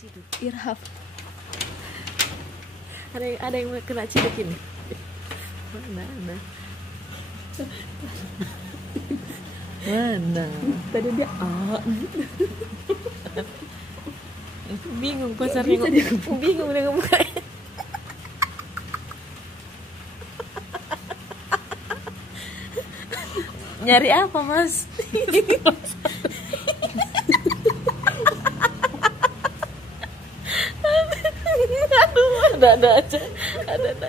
ciduk. Irhaf. Ada yang kena ciduk ini. Mana? Mana? Tadi dia bingung pasar nengok. Bingung dengan mukanya. Nyari apa, Mas? Aduh, ada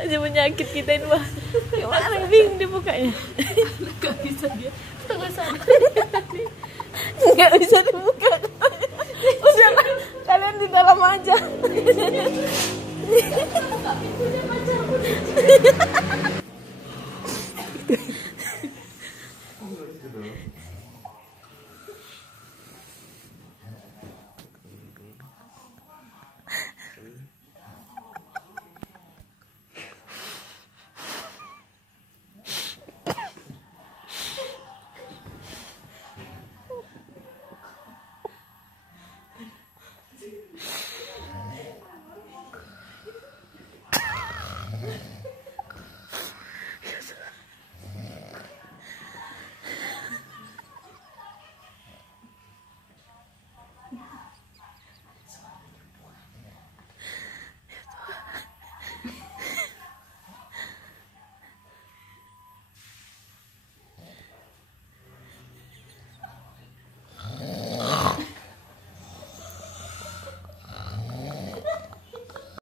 aja menyakit kita ini, Mbak. Gimana bingung dia bukanya? nggak bisa dia tengah sana. Nggak bisa dibuka. Udah, kalian di dalam aja.